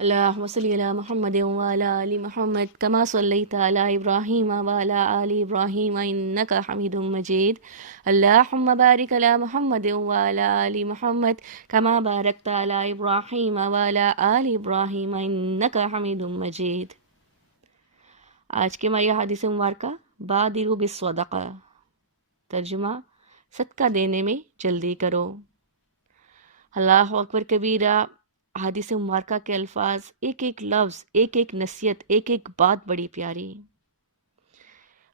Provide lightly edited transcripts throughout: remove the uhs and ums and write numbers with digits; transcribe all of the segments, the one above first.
اللهم صل على محمد وعلى آل محمد كما صليت على إبراهيم وعلى آل إبراهيم إنك حميد مجيد. اللهم بارك على محمد وعلى آل محمد كما باركت على إبراهيم وعلى آل إبراهيم إنك حميد مجيد. آج کے ہماری حدیث مبارکہ بادروا بالصدقہ، ترجمہ صدقہ دینے میں جلدی کرو. اللہ اکبر کبیرہ. حدیث مبارکہ کے الفاظ، ایک ایک لفظ، ایک ایک نصیحت، ایک ایک بات بڑی پیاری.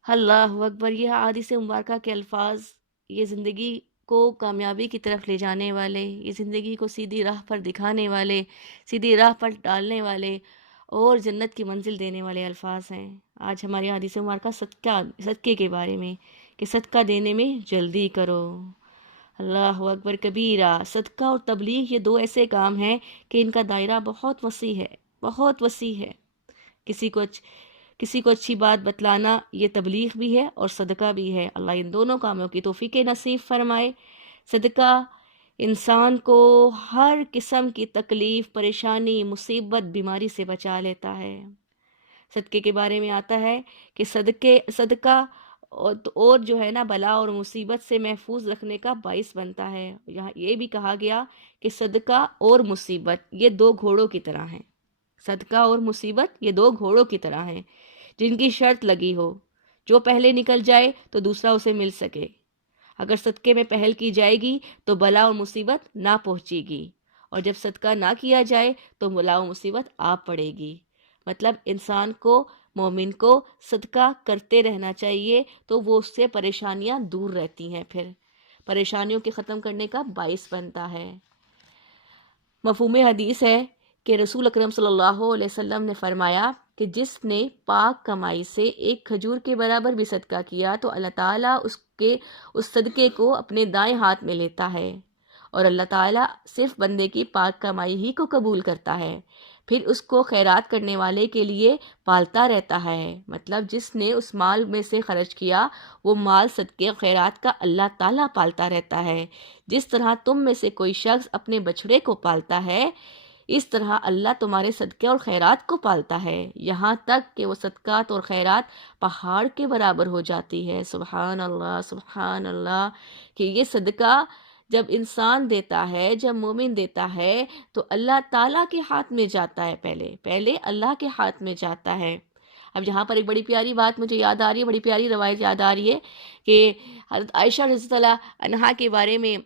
اللہ اکبر. یہ حدیث مبارکہ کے الفاظ یہ زندگی کو کامیابی کی طرف لے جانے والے، یہ زندگی کو سیدھی راہ پر دکھانے والے، سیدھی راہ پر ڈالنے والے اور جنت کی منزل دینے والے الفاظ ہیں. آج ہماری حدیث مبارکہ صدقے کے بارے میں، کہ صدقہ دینے میں جلدی کرو. اللہ اکبر کبیرہ. صدقہ اور تبلیغ یہ دو ایسے کام ہیں کہ ان کا دائرہ بہت وسیع ہے، بہت وسیع ہے. کسی کو اچھی بات بتلانا یہ تبلیغ بھی ہے اور صدقہ بھی ہے. اللہ ان دونوں کاموں کی توفیق نصیب فرمائے. صدقہ انسان کو ہر قسم کی تکلیف، پریشانی، مصیبت، بیماری سے بچا لیتا ہے. صدقے کے بارے میں آتا ہے کہ صدقہ اور جو ہے نا بلا اور مصیبت سے محفوظ رکھنے کا باعث بنتا ہے. یہاں یہ بھی کہا گیا کہ صدقہ اور مصیبت یہ دو گھوڑوں کی طرح ہیں. صدقہ اور مصیبت یہ دو گھوڑوں کی طرح ہیں جن کی شرط لگی ہو، جو پہلے نکل جائے تو دوسرا اسے مل سکے. اگر صدقے میں پہل کی جائے گی تو بلا اور مصیبت نہ پہنچے گی، اور جب صدقہ نہ کیا جائے تو بلا و مصیبت آ پڑے گی. مطلب انسان کو، مومن کو صدقہ کرتے رہنا چاہیے تو وہ اس سے پریشانیاں دور رہتی ہیں، پھر پریشانیوں کے ختم کرنے کا باعث بنتا ہے. مفہوم حدیث ہے کہ رسول اکرم صلی اللہ علیہ وسلم نے فرمایا کہ جس نے پاک کمائی سے ایک کھجور کے برابر بھی صدقہ کیا تو اللہ تعالیٰ اس صدقے کو اپنے دائیں ہاتھ میں لیتا ہے، اور اللہ تعالیٰ صرف بندے کی پاک کمائی ہی کو قبول کرتا ہے، پھر اس کو خیرات کرنے والے کے لیے پالتا رہتا ہے. مطلب جس نے اس مال میں سے خرچ کیا وہ مال صدقے خیرات کا اللہ تعالیٰ پالتا رہتا ہے. جس طرح تم میں سے کوئی شخص اپنے بچڑے کو پالتا ہے، اس طرح اللہ تمہارے صدقے اور خیرات کو پالتا ہے، یہاں تک کہ وہ صدقات اور خیرات پہاڑ کے برابر ہو جاتی ہے. سبحان اللہ، سبحان اللہ. کہ یہ صدقہ جب انسان دیتا ہے، جب مومن دیتا ہے تو اللہ تعالیٰ کے ہاتھ میں جاتا ہے، پہلے اللہ کے ہاتھ میں جاتا ہے. اب یہاں پر ایک بڑی پیاری بات مجھے یاد آ رہی ہے، بڑی پیاری روایت یاد آ رہی ہے کہ حضرت عائشہ رضی اللہ عنہا کے بارے میں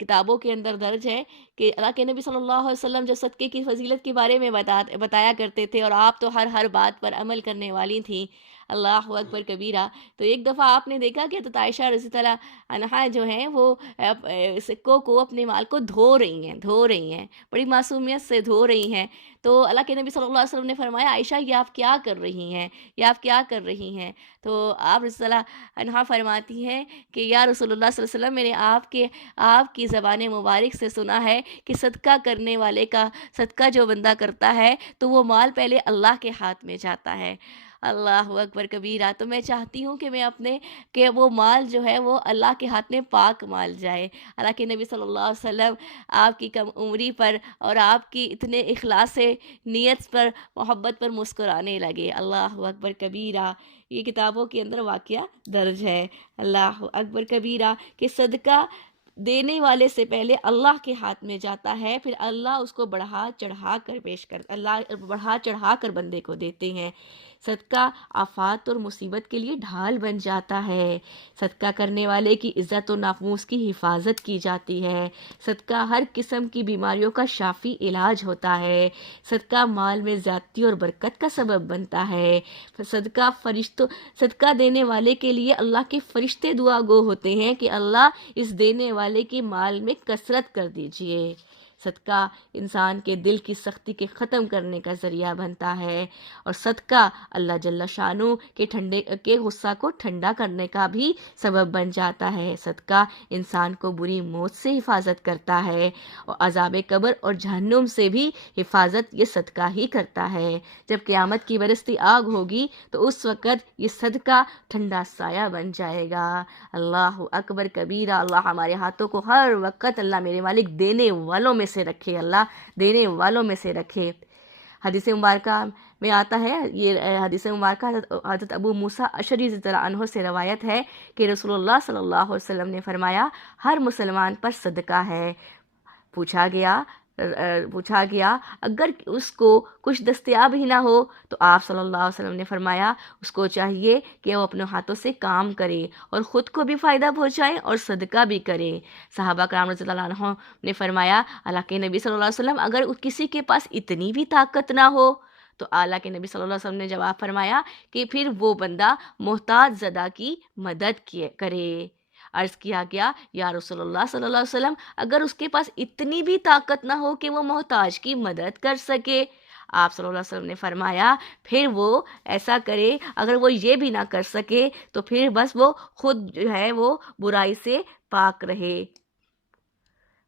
کتابوں کے اندر درج ہے کہ اللہ کے نبی صلی اللہ علیہ وسلم جو صدقے کی فضیلت کے بارے میں بتایا کرتے تھے، اور آپ تو ہر بات پر عمل کرنے والی تھیں. اللہ اکبر کبیرہ. تو ایک دفعہ آپ نے دیکھا کہ حضرت عائشہ رضی اللہ عنہا جو ہیں وہ سکوں کو، اپنے مال کو دھو رہی ہیں، بڑی معصومیت سے دھو رہی ہیں. تو اللہ کے نبی صلی اللہ علیہ وسلم نے فرمایا، عائشہ یہ آپ کیا کر رہی ہیں، یہ آپ کیا کر رہی ہیں؟ تو آپ رضی اللہ عنہا فرماتی ہیں کہ یا رسول اللہ صلی اللہ علیہ وسلم، میں نے آپ کی زبان مبارک سے سنا ہے کہ صدقہ کرنے والے کا، صدقہ جو بندہ کرتا ہے تو وہ مال پہلے اللہ کے ہاتھ میں جاتا ہے. اللہ اکبر کبیرہ. تو میں چاہتی ہوں کہ وہ مال جو ہے وہ اللہ کے ہاتھ میں پاک مال جائے. اللہ کے نبی صلی اللہ علیہ وسلم آپ کی کم عمری پر اور آپ کی اتنے اخلاص نیت پر، محبت پر مسکرانے لگے. اللہ اکبر کبیرہ. یہ کتابوں کے اندر واقعہ درج ہے. اللہ اکبر کبیرہ. کہ صدقہ دینے والے سے پہلے اللہ کے ہاتھ میں جاتا ہے، پھر اللہ اس کو بڑھا چڑھا کر بندے کو دیتے ہیں. صدقہ آفات اور مصیبت کے لیے ڈھال بن جاتا ہے. صدقہ کرنے والے کی عزت و ناموس کی حفاظت کی جاتی ہے. صدقہ ہر قسم کی بیماریوں کا شافی علاج ہوتا ہے. صدقہ مال میں زیادتی اور برکت کا سبب بنتا ہے. صدقہ دینے والے کے لیے اللہ کے فرشتے دعا گو ہوتے ہیں کہ اللہ اس دینے والے کے مال میں کثرت کر دیجئے. صدقہ انسان کے دل کی سختی کے ختم کرنے کا ذریعہ بنتا ہے، اور صدقہ اللہ جل شانہ کے غصہ کو ٹھنڈا کرنے کا بھی سبب بن جاتا ہے. صدقہ انسان کو بری موت سے حفاظت کرتا ہے، اور عذاب قبر اور جہنم سے بھی حفاظت یہ صدقہ ہی کرتا ہے. جب قیامت کی برستی آگ ہوگی تو اس وقت یہ صدقہ ٹھنڈا سایہ بن جائے گا. اللہ اکبر کبیرہ. اللہ ہمارے ہاتھوں کو ہر وقت، اللہ میرے مالک، دینے والوں میں سے رکھے، اللہ دینے والوں میں سے رکھے. حدیث مبارکہ میں آتا ہے، یہ حدیث مبارکہ حضرت ابو موسیٰ اشعری رضی اللہ عنہ سے روایت ہے کہ رسول اللہ صلی اللہ علیہ وسلم نے فرمایا ہر مسلمان پر صدقہ ہے۔ پوچھا گیا اگر اس کو کچھ دستیاب ہی نہ ہو تو آپ صلی اللہ علیہ وسلم نے فرمایا اس کو چاہیے کہ وہ اپنے ہاتھوں سے کام کرے اور خود کو بھی فائدہ پہنچائے اور صدقہ بھی کرے۔ صحابہ کرام رضی اللہ عنہ نے فرمایا اللہ کے نبی صلی اللہ علیہ وسلم اگر کسی کے پاس اتنی بھی طاقت نہ ہو تو اللہ کے نبی صلی اللہ علیہ وسلم نے جواب فرمایا کہ پھر وہ بندہ محتاج زدہ کی مدد کرے۔ عرض کیا گیا یا رسول اللہ صلی اللہ علیہ وسلم اگر اس کے پاس اتنی بھی طاقت نہ ہو کہ وہ محتاج کی مدد کر سکے؟ آپ صلی اللہ علیہ وسلم نے فرمایا پھر وہ ایسا کرے، اگر وہ یہ بھی نہ کر سکے تو پھر بس وہ خود جو ہے وہ برائی سے پاک رہے،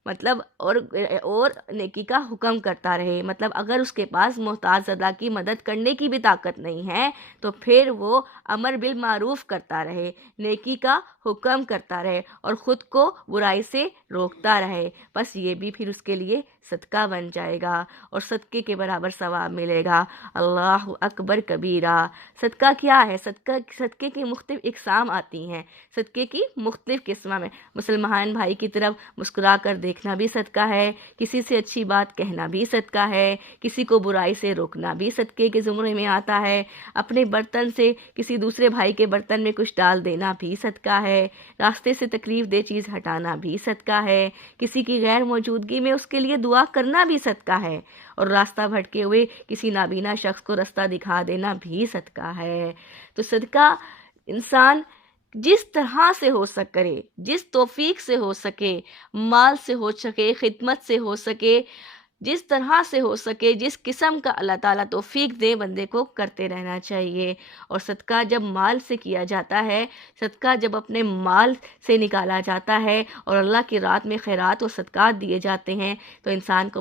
مطلب اور نیکی کا حکم کرتا رہے۔ مطلب اگر اس کے پاس محتاج زدہ کی مدد کرنے کی بھی طاقت نہیں ہے تو پھر وہ امر بالمعروف کرتا رہے، نیکی کا حکم کرتا رہے اور خود کو برائی سے روکتا رہے، بس یہ بھی پھر اس کے لیے صدقہ بن جائے گا اور صدقے کے برابر ثواب ملے گا۔ اللہ اکبر کبیرہ۔ صدقہ کیا ہے؟ صدقے کی مختلف اقسام آتی ہیں، صدقے کی مختلف قسمیں میں مسلمان بھائی کی طرف مسکرا کر دیکھنا بھی صدقہ ہے، کسی سے اچھی بات کہنا بھی صدقہ ہے، کسی کو برائی سے روکنا بھی صدقے کے زمرے میں آتا ہے، اپنے برتن سے کسی دوسرے بھائی کے برتن میں کچھ ڈال دینا بھی صدقہ ہے، راستے سے تکلیف دہ چیز ہٹانا بھی صدقہ ہے، کسی کی غیر موجودگی میں اس کے لیے دعا کرنا بھی صدقہ ہے، اور راستہ بھٹکے ہوئے کسی نابینا شخص کو راستہ دکھا دینا بھی صدقہ ہے۔ تو صدقہ انسان جس طرح سے ہو سکے، جس توفیق سے ہو سکے، مال سے ہو سکے، خدمت سے ہو سکے، جس طرح سے ہو سکے، جس قسم کا اللہ تعالیٰ توفیق دے بندے کو کرتے رہنا چاہیے۔ اور صدقہ جب مال سے کیا جاتا ہے، صدقہ جب اپنے مال سے نکالا جاتا ہے اور اللہ کی رات میں خیرات و صدقات دیے جاتے ہیں تو انسان کو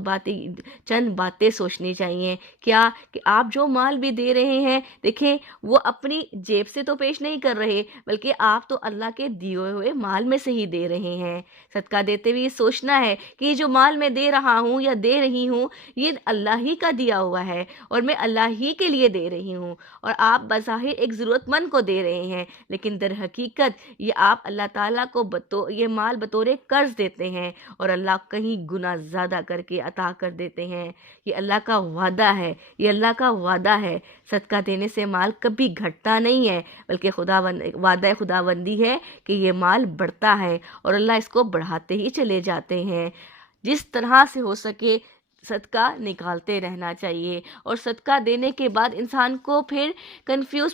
چند باتیں سوچنی چاہیے۔ کیا کہ آپ جو مال بھی دے رہے ہیں، دیکھیں وہ اپنی جیب سے تو پیش نہیں کر رہے بلکہ آپ تو اللہ کے دیے ہوئے مال میں سے ہی دے رہے ہیں۔ صدقہ دیتے ہوئے یہ سوچنا ہے کہ یہ جو مال میں دے رہا ہوں یا دے رہی ہوں یہ اللہ ہی کا دیا ہوا ہے اور میں اللہ ہی کے لیے دے رہی ہوں، اور آپ بظاہر ایک ضرورت مند کو دے رہے ہیں لیکن در حقیقت یہ آپ اللہ تعالیٰ کو یہ مال بطور قرض دیتے ہیں اور اللہ کہیں گنا زیادہ کر کے عطا کر دیتے ہیں۔ یہ اللہ کا وعدہ ہے، یہ اللہ کا وعدہ ہے۔ صدقہ دینے سے مال کبھی گھٹتا نہیں ہے بلکہ وعدہ خداوندی ہے کہ یہ مال بڑھتا ہے اور اللہ اس کو بڑھاتے ہی چلے جاتے ہیں۔ جس طرح سے ہو سکے صدقہ نکالتے رہنا چاہیے، اور صدقہ دینے کے بعد انسان کو پھر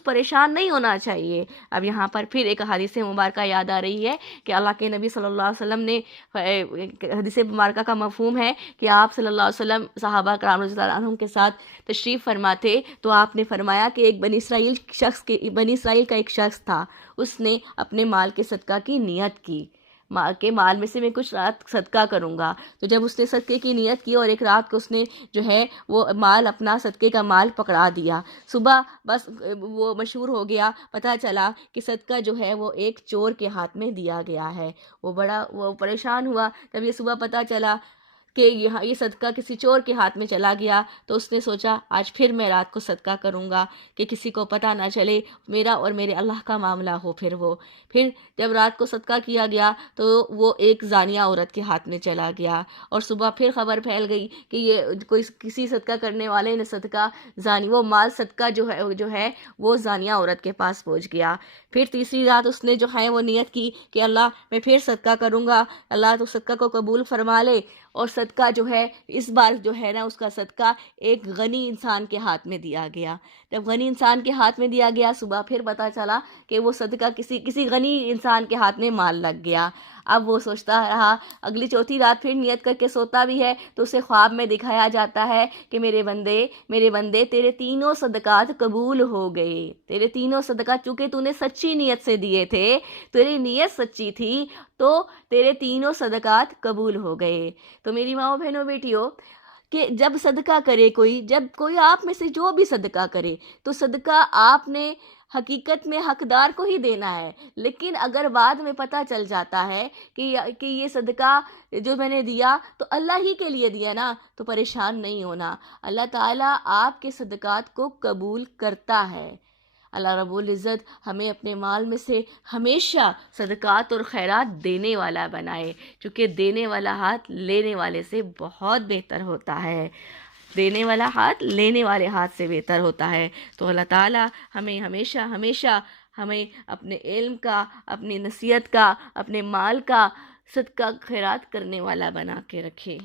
پریشان نہیں ہونا چاہیے۔ اب یہاں پر پھر ایک حدیث مبارکہ یاد آ رہی ہے کہ اللہ کے نبی صلی اللہ علیہ وسلم نے، حدیث مبارکہ کا مفہوم ہے کہ آپ صلی اللہ علیہ وسلم صحابہ کرام رضی اللہ عنہم کے ساتھ تشریف فرما تھے تو آپ نے فرمایا کہ ایک بنی اسرائیل کا ایک شخص تھا، اس نے اپنے مال کے صدقہ کی نیت کی کہ مال میں سے میں کچھ رات صدقہ کروں گا۔ تو جب اس نے صدقے کی نیت کی اور ایک رات کو اس نے جو ہے وہ مال اپنا صدقے کا مال پکڑا دیا، صبح بس وہ مشہور ہو گیا، پتہ چلا کہ صدقہ جو ہے وہ ایک چور کے ہاتھ میں دیا گیا ہے۔ وہ پریشان ہوا جب یہ صبح پتہ چلا کہ یہ صدقہ کسی چور کے ہاتھ میں چلا گیا، تو اس نے سوچا آج پھر میں رات کو صدقہ کروں گا کہ کسی کو پتہ نہ چلے، میرا اور میرے اللہ کا معاملہ ہو۔ پھر جب رات کو صدقہ کیا گیا تو وہ ایک زانیہ عورت کے ہاتھ میں چلا گیا، اور صبح پھر خبر پھیل گئی کہ یہ کسی صدقہ کرنے والے نے وہ مال صدقہ جو ہے وہ زانیہ عورت کے پاس پہنچ گیا۔ پھر تیسری رات اس نے جو ہے وہ نیت کی کہ اللہ میں پھر صدقہ کروں گا، اللہ تو صدقہ کو قبول فرما لے، اور صدقہ جو ہے اس بار جو ہے نا اس کا صدقہ ایک غنی انسان کے ہاتھ میں دیا گیا۔ جب غنی انسان کے ہاتھ میں دیا گیا، صبح پھر پتہ چلا کہ وہ صدقہ کسی غنی انسان کے ہاتھ میں مال لگ گیا۔ اب وہ سوچتا رہا، اگلی چوتھی رات پھر نیت کر کے سوتا بھی ہے تو اسے خواب میں دکھایا جاتا ہے کہ میرے بندے تیرے تینوں صدقات قبول ہو گئے، تیرے تینوں صدقات چونکہ تو نے سچی نیت سے دیے تھے، تیری نیت سچی تھی تو تیرے تینوں صدقات قبول ہو گئے۔ تو میری ماؤں بہنوں بیٹیوں، کہ جب صدقہ کرے جب کوئی آپ میں سے جو بھی صدقہ کرے تو صدقہ آپ نے حقیقت میں حقدار کو ہی دینا ہے، لیکن اگر بعد میں پتہ چل جاتا ہے کہ یہ صدقہ جو میں نے دیا تو اللہ ہی کے لیے دیا نا، تو پریشان نہیں ہونا، اللہ تعالیٰ آپ کے صدقات کو قبول کرتا ہے۔ اللہ رب العزت ہمیں اپنے مال میں سے ہمیشہ صدقات اور خیرات دینے والا بنائے، چونکہ دینے والا ہاتھ لینے والے سے بہت بہتر ہوتا ہے، دینے والا ہاتھ لینے والے ہاتھ سے بہتر ہوتا ہے۔ تو اللہ تعالیٰ ہمیں ہمیشہ ہمیشہ ہمیں اپنے علم کا، اپنی نصیحت کا، اپنے مال کا صدقہ خیرات کرنے والا بنا کے رکھے۔